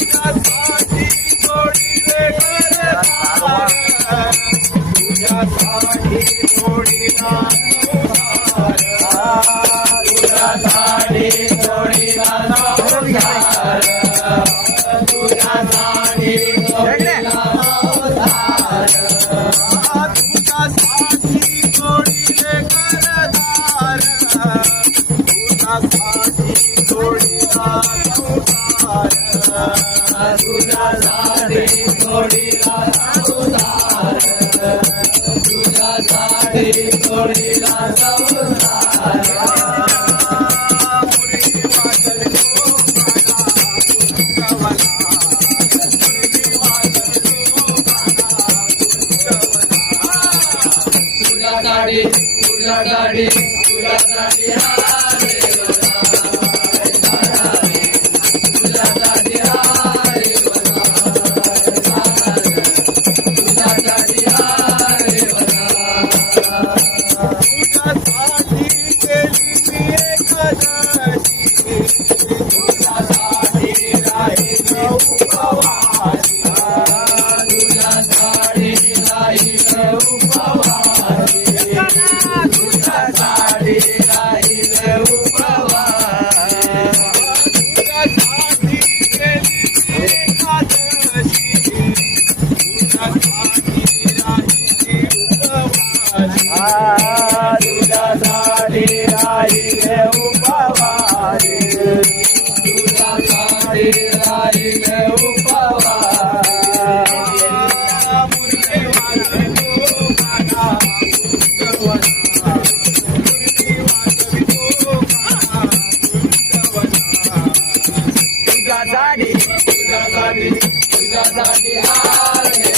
तुझ्यासाठी जोडीले घरदार, तुझ्यासाठी जोडीला संसार, तुझ्यासाठी जोडीला संसार, तुझ्यासाठी जोडीला संसार, तुझ्यासाठी जोडीले घरदार, तुझ्यासाठी जोडीला संसार, तुझ्यासाठी जोडीला संसार, तुझ्यासाठी जोडीला संसार. तुझ्यासाठी तुझ्यासाठी तुझ्यासाठी हारे तुझ्यासाठी हारे तुझ्यासाठी हारे तुझ्यासाठी केली मी एकादशी, तुझ्यासाठी राहील उपवासी, तुझ्यासाठी राहील उपवासी, तुझ्यासाठी राहील उपवासी, तुझ्यासाठी केली मी एकादशी, तुझ्यासाठी राहील उपवासी, तुझ्यासाठी राहील उपवासी, तुझ्यासाठी राहील तुझ्यासाठी तुझ्यासाठी तुझ्यासाठी हारे